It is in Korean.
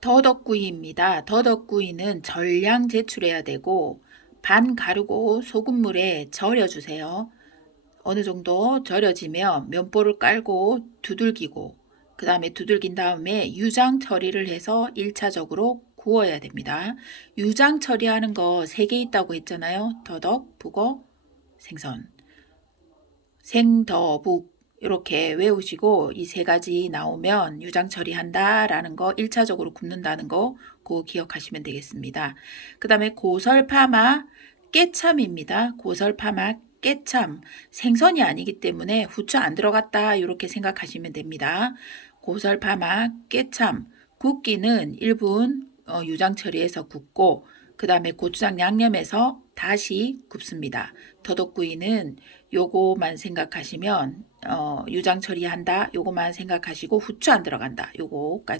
더덕구이입니다. 더덕구이는 전량 제출해야 되고 반 가르고 소금물에 절여주세요. 어느 정도 절여지면 면보를 깔고 두들기고 그 다음에 두들긴 다음에 유장 처리를 해서 1차적으로 구워야 됩니다. 유장 처리하는 거세개 있다고 했잖아요. 더덕, 북어, 생선. 생더북 이렇게 외우시고 이 세 가지 나오면 유장 처리한다 라는 거 1차적으로 굽는다는 거 그거 기억하시면 되겠습니다. 그 다음에 고설파마 깨참입니다. 고설파마 깨참 생선이 아니기 때문에 후추 안 들어갔다 이렇게 생각하시면 됩니다. 고설파마 깨참 굽기는 1분 어, 유장 처리해서 굽고 그 다음에 고추장 양념해서 다시 굽습니다. 더덕구이는 요거만 생각하시면 어, 유장 처리한다. 요거만 생각하시고 후추 안 들어간다. 요거까지